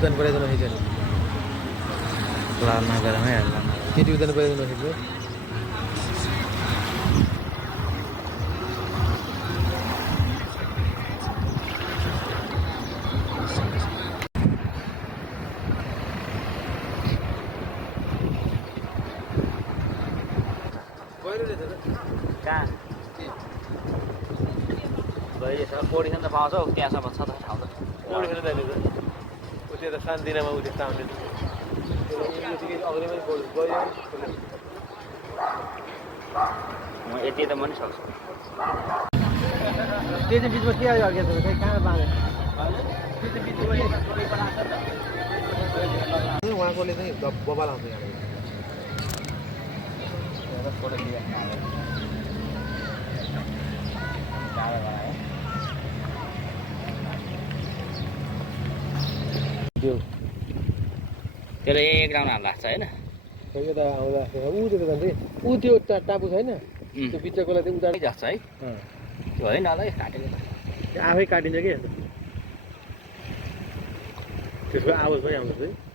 उदान परेको नखेछ नि लाल नगरमै हाल्ला केटी उदान परेको नखेछ कहाँ गइरहेछ कोडिसन त पाउँछ हौ त्यहाँसम्म छ त ठाउँ त ओडिखेर जाने त उते त शान्तिनामा उ त्यस्तो आउने अगाडि पनि गयो म यति त म नि सक्छु त्यो चाहिँ बिचमा के आयो अघि त खै कहाँ बाँध्यो उहाँकोले चाहिँ बबाल आउँछ यहाँ त्यो त्यसले एक राउन्ड हाल्दा लाग्छ होइन यता आउँदा ऊ त्यो जान्छ ऊ त्यो टापु छैन त्यो बिचकोलाई चाहिँ उता जस्तो है त्यो होइन होला है काटेको आफै काटिन्छ कि त्यसको आवाज पनि आउँछ